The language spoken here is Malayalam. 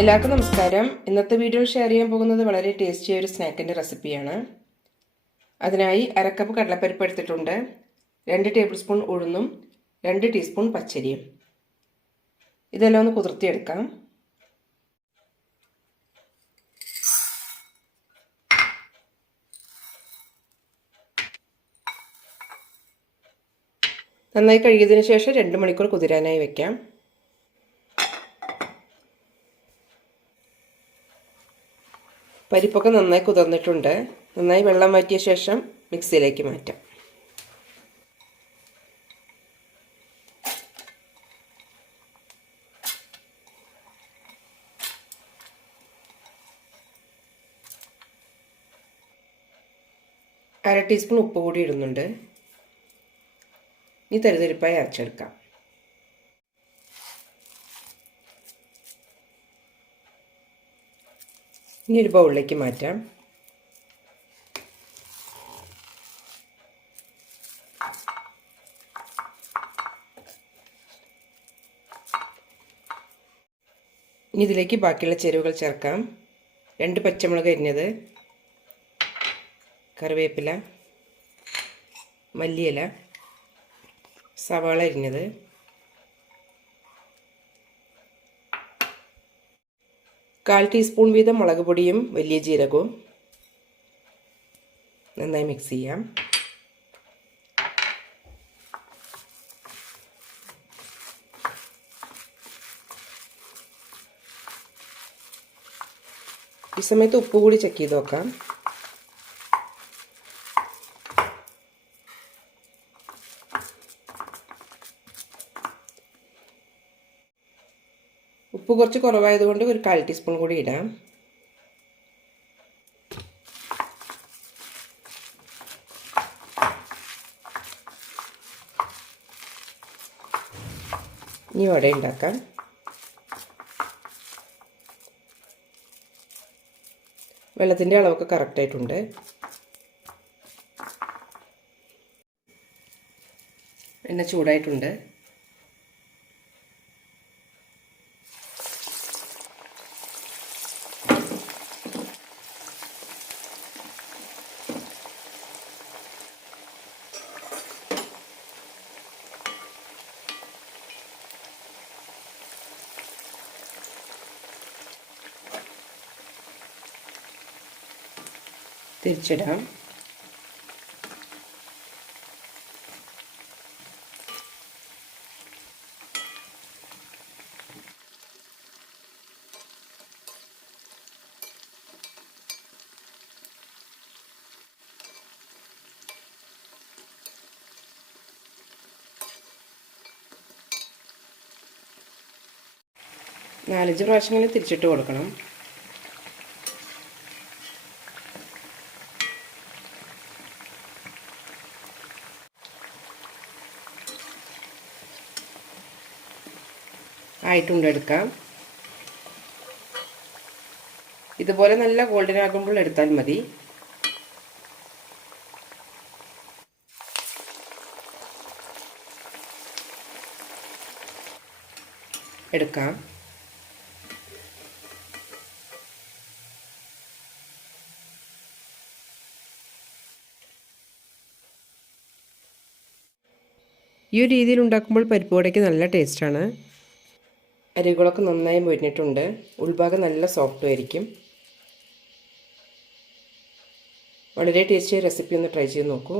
എല്ലാവർക്കും നമസ്കാരം. ഇന്നത്തെ വീഡിയോ ഷെയർ ചെയ്യാൻ പോകുന്നത് വളരെ ടേസ്റ്റിയായ ഒരു സ്നാക്കിന്റെ റെസിപ്പിയാണ് അതിനായി അരക്കപ്പ് കടലപ്പരിപ്പ് എടുത്തിട്ടുണ്ട്. രണ്ട് ടേബിൾ സ്പൂൺ ഉഴുന്നും രണ്ട് ടീസ്പൂൺ പച്ചരിയും. ഇതെല്ലാം ഒന്ന് കുതിർത്തിയെടുക്കാം. നന്നായി കഴുകിയതിന് ശേഷം രണ്ട് മണിക്കൂർ കുതിരാനായി വെക്കാം. പരിപ്പൊക്കെ നന്നായി കുതിർന്നിട്ടുണ്ട്. നന്നായി വെള്ളം മാറ്റിയ ശേഷം മിക്സിയിലേക്ക് മാറ്റാം. അര ടീസ്പൂൺ ഉപ്പ് കൂടി ഇടുന്നുണ്ട്. ഇനി തരുതരിപ്പായി അരച്ചെടുക്കാം. ഇനി ഒരു ബൗളിലേക്ക് മാറ്റാം. ഇനി ഇതിലേക്ക് ബാക്കിയുള്ള ചേരുവകൾ ചേർക്കാം. രണ്ട് പച്ചമുളക് അരിഞ്ഞത് കറിവേപ്പില മല്ലിയില സവാള അരിഞ്ഞത്. കാൽ ടീസ്പൂൺ വീതം മുളക് പൊടിയും വലിയ ജീരകവും നന്നായി മിക്സ് ചെയ്യാം. ഈ സമയത്ത് ഉപ്പ് കൂടി ചെക്ക് ചെയ്ത് നോക്കാം. ഉപ്പ് കുറച്ച് കുറവായതുകൊണ്ട് ഒരു കാൽ ടീസ്പൂൺ കൂടി ഇടാം. ഇനി വട ഉണ്ടാക്കാം. വെള്ളത്തിന്റെ അളവൊക്കെ കറക്റ്റായിട്ടുണ്ട് എണ്ണ ചൂടായിട്ടുണ്ട്. തിരിച്ചിടാം. നാലഞ്ച് പ്രാവശ്യങ്ങളിൽ തിരിച്ചിട്ട് കൊടുക്കണം. ആയിട്ടുണ്ട് എടുക്കാം ഇതുപോലെ നല്ല ഗോൾഡൻ ആകുമ്പോൾ എടുത്താൽ മതി. എടുക്കാം. ഈ ഒരു രീതിയിൽ ഉണ്ടാക്കുമ്പോൾ പരിപ്പ് വടയ്ക്ക് നല്ല ടേസ്റ്റാണ് അരികളൊക്കെ നന്നായി മുരിഞ്ഞിട്ടുണ്ട്. ഉൾഭാഗം നല്ല സോഫ്റ്റും ആയിരിക്കും. വളരെ ടേസ്റ്റിയായ റെസിപ്പി ഒന്ന് ട്രൈ ചെയ്ത് നോക്കൂ.